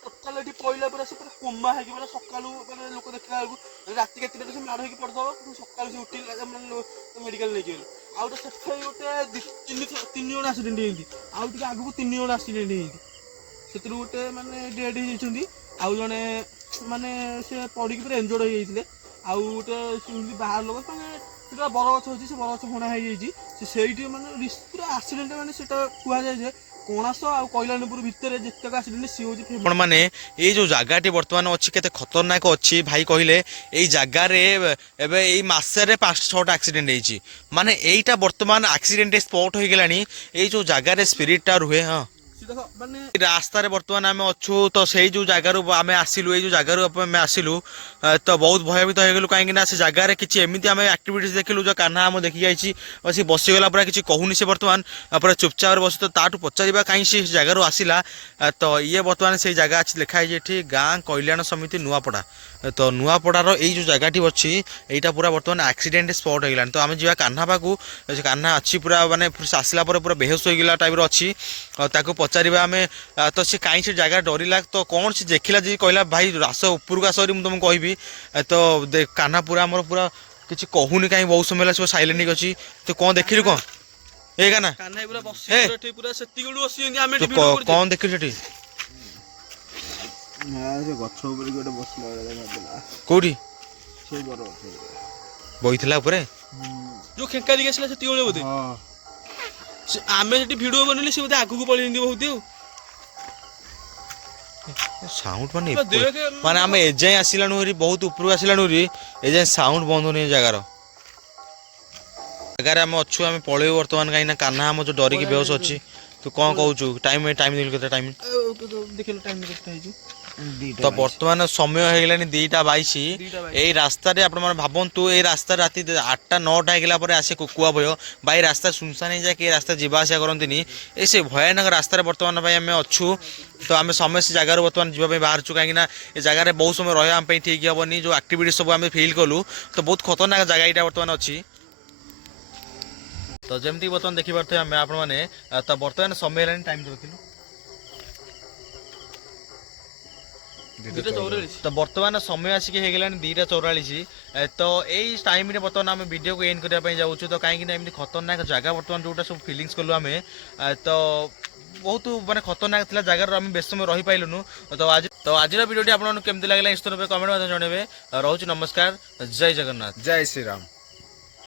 ଟୋଟାଲ ଏଠି ପଇଲା ପୁରା ସେ ପୁରା କୋମା ହେଇକି ପୁରା ସକାଳୁ ମାନେ ଲୋକ ଦେଖିଲା ବେଳକୁ ରାତି କେତେଟାରେ ସେ ମାଡ଼ ହେଇକି ପଡ଼ିଦବ ସକାଳୁ ସେ ଉଠି ମେଡିକାଲ ନେଇକି ଗଲେ ଆଉ ଗୋଟେ ସେଠି ଗୋଟେ 3 ଜଣ ଆକ୍ସିଡେଣ୍ଟ ହେଇଛନ୍ତି ଆଉ ଟିକେ ଆଗକୁ 3 ଜଣ ଆକ୍ସିଡେଣ୍ଟ ହେଇଛନ୍ତି ସେଥିରୁ ଗୋଟେ ମାନେ ଡେଡ୍ ହେଇଯାଇଛନ୍ତି ଆଉ ଜଣେ ମାନେ ସେ ପଡ଼ିକି ପୁରା ଏଞ୍ଜୋର୍ଡ ହେଇଯାଇଥିଲେ ଆଉ ଗୋଟେ ସେମିତି ବାହାର ଲୋକ ମାନେ ସେଟା ବର ଗଛ ଅଛି ସେ ବର ଗଛ ଭଣା ହେଇଯାଇଛି ସେ ସେଇଠି ମାନେ ପୁରା ଆକ୍ସିଡେଣ୍ଟ ମାନେ ସେଟା କୁହାଯାଏ ଯେ କୋଣାସ ଆଉ କୈଳାନପୁର ଭିତରେ ଯେତେକ ଆକ୍ସିଡେଣ୍ଟ ସିଏ ହେଉଛି ଆପଣ ମାନେ ଏଇ ଯେଉଁ ଜାଗାଟି ବର୍ତ୍ତମାନ ଅଛି କେତେ ଖତରନାକ ଅଛି ଭାଇ କହିଲେ ଏଇ ଜାଗାରେ ଏବେ ଏଇ ମାସରେ 5-6ଟା ଆକ୍ସିଡେଣ୍ଟ ହେଇଛି ମାନେ ଏଇଟା ବର୍ତ୍ତମାନ ଆକ୍ସିଡେଣ୍ଟ ସ୍ପଟ୍ ହେଇଗଲାଣି ଏଇ ଯେଉଁ ଜାଗାରେ ସ୍ପିରିଟ୍ଟା ରୁହେ ମାନେ ରାସ୍ତାରେ ବର୍ତ୍ତମାନ ଆମେ ଅଛୁ ତ ସେଇ ଯେଉଁ ଜାଗାରୁ ଆମେ ଆସିଲୁ ଏଇ ଯେଉଁ ଜାଗାରୁ ଆମେ ଆସିଲୁ ତ ବହୁତ ଭୟଭୀତ ହେଇଗଲୁ କାହିଁକି ନା ସେ ଜାଗାରେ କିଛି ଏମିତି ଆମେ ଆକ୍ଟିଭିଟିସ୍ ଦେଖିଲୁ ଯେଉଁ କାହ୍ନା ଆମ ଦେଖି ଯାଇଛି ସେ ବସିଗଲା ପୁରା କିଛି କହୁନି ସେ ବର୍ତ୍ତମାନ ପୁରା ଚୁପଚାପରେ ବସି ତ ତାଠୁ ପଚାରିବା କାହିଁ ସେ ଜାଗାରୁ ଆସିଲା ତ ଇଏ ବର୍ତ୍ତମାନ ସେଇ ଜାଗା ଅଛି ଲେଖା ହେଇଛି ଏଠି ଗାଁ କଲ୍ୟାଣ ସମିତି ନୂଆପଡ଼ା ତ ନୂଆପଡ଼ାର ଏଇ ଯେଉଁ ଜାଗାଟି ଅଛି ଏଇଟା ପୁରା ବର୍ତ୍ତମାନ ଆକ୍ସିଡେଣ୍ଟ ସ୍ପଟ୍ ହେଇଗଲାଣି ତ ଆମେ ଯିବା କାହ୍ନା ପାଖକୁ କାହ୍ନା ଅଛି ପୁରା ମାନେ ଆସିଲା ପରେ ପୁରା ବେହୋସ ହେଇଗଲା ଟାଇପ୍ର ଅଛି ତାକୁ ପଚାରିବା ଆମେ ତ ସେ କାହିଁ ସେ ଜାଗା ଡରିଲା ତ କ'ଣ ସେ ଦେଖିଲା ଯେ କହିଲା ଭାଇ ଆସ ଉପରକୁ ଆସ ମୁଁ ତୁମକୁ କହିବି ତ କାହ୍ନା ପୁରା ଆମର ପୁରା କିଛି କହୁନି କାହିଁ ବହୁତ ସମୟ ହେଲା ସେ ସାଇଲେଣ୍ଟ ହେଇକି ଅଛି ତୁ କ'ଣ ଦେଖିଲୁ କ'ଣ ଏ କାହ୍ନା କ'ଣ ଦେଖିଲୁ ସେଠି ଗଛ ଉପରେ ଗୋଟେ ବସିଲା କୋଉଠି ସେଇ ବର ବଇଥିଲା ଉପରେ ଯୋଉ ଖେଙ୍କା ଦେଇକି ଆସିଲା ସେତିକି ବେଳେ ବୋଧେ ଆମେ ସେଠି ଭିଡିଓ ବନେଇଲେ ସେ ବୋଧେ ଆଗକୁ ପଳେଇନ୍ତି ବହୁତ ଆଉ ସାଉଣ୍ଡ ମାନେ ଆମେ ଏଯାଏଁ ଆସିଲାଣୁ ହେରି ବହୁତ ଉପରକୁ ଆସିଲାଣୁ ହେରି ଏଯାଏଁ ସାଉଣ୍ଡ ବନ୍ଦ ହଉନି ଏ ଜାଗାରେ ଆମେ ଅଛୁ ଆମେ ପଳେଇବୁ ବର୍ତ୍ତମାନ କାହିଁକିନା କାହ୍ନା ଆମ ଯୋଉ ଡରିକି ବେହୋସ ଅଛି ତୁ କ'ଣ କହୁଛୁ ଟାଇମ୍ ଦେଖିଲୁ କେତେ ଟାଇମ୍ ଦେଖିଲୁ ଟାଇମ୍ କେତେ ହେଇଛି ତ ବର୍ତ୍ତମାନ ସମୟ ହେଇଗଲାଣି 2:22 ଏଇ ରାସ୍ତାରେ ଆପଣମାନେ ଭାବନ୍ତୁ ଏଇ ରାସ୍ତା ରାତି 8-9ଟା ହେଇଗଲା ପରେ ଆସେ କୁକୁଆ ଭୟ ବା ଏଇ ରାସ୍ତା ସୁନସାନ ହେଇଯାଏ କି ଏ ରାସ୍ତା ଯିବା ଆସିବା କରନ୍ତିନି ଏ ସେ ଭୟାନକ ରାସ୍ତାରେ ବର୍ତ୍ତମାନ ପାଇଁ ଆମେ ଅଛୁ ତ ଆମେ ସମସ୍ତେ ଜାଗାରୁ ବର୍ତ୍ତମାନ ଯିବା ପାଇଁ ବାହାରୁଛୁ କାହିଁକିନା ଏ ଜାଗାରେ ବହୁତ ସମୟ ରହିବା ଆମ ପାଇଁ ଠିକ୍ ହେବନି ଯେଉଁ ଆକ୍ଟିଭିଟି ସବୁ ଆମେ ଫିଲ୍ କଲୁ ତ ବହୁତ ଖତରନାକ ଜାଗା ଏଇଟା ବର୍ତ୍ତମାନ ଅଛି ତ ଯେମିତି ବର୍ତ୍ତମାନ ଦେଖିପାରୁଥିବେ ଆମେ ଆପଣମାନେ ତ ବର୍ତ୍ତମାନ ସମୟ ହେଲାଣି ଟାଇମ୍ ଦେଖିଲୁ 2:44। ତ ବର୍ତ୍ତମାନ ସମୟ ଆସିକି ହେଇଗଲାଣି 2:44 ତ ଏଇ ଟାଇମ୍ରେ ବର୍ତ୍ତମାନ ଆମେ ଭିଡ଼ିଓକୁ ଏଣ୍ଡ କରିବା ପାଇଁ ଯାଉଛୁ ତ କାହିଁକି ନା ଏମିତି ଖତରନାକ ଜାଗା ବର୍ତ୍ତମାନ ଯେଉଁଟା ସବୁ ଫିଲିଙ୍ଗସ୍ କଲୁ ଆମେ ତ ବହୁତ ମାନେ ଖତରନାକ ଥିଲା ଜାଗାରେ ଆମେ ବେଶ ସମୟ ରହିପାରିଲୁନୁ ତ ଆଜିର ଭିଡ଼ିଓଟି ଆପଣମାନଙ୍କୁ କେମିତି ଲାଗିଲା ନିଶ୍ଚିତ ରୂପେ କମେଣ୍ଟ ମଧ୍ୟ ଜଣାଇବେ ରହୁଛି ନମସ୍କାର ଜୟ ଜଗନ୍ନାଥ ଜୟ ଶ୍ରୀରାମ।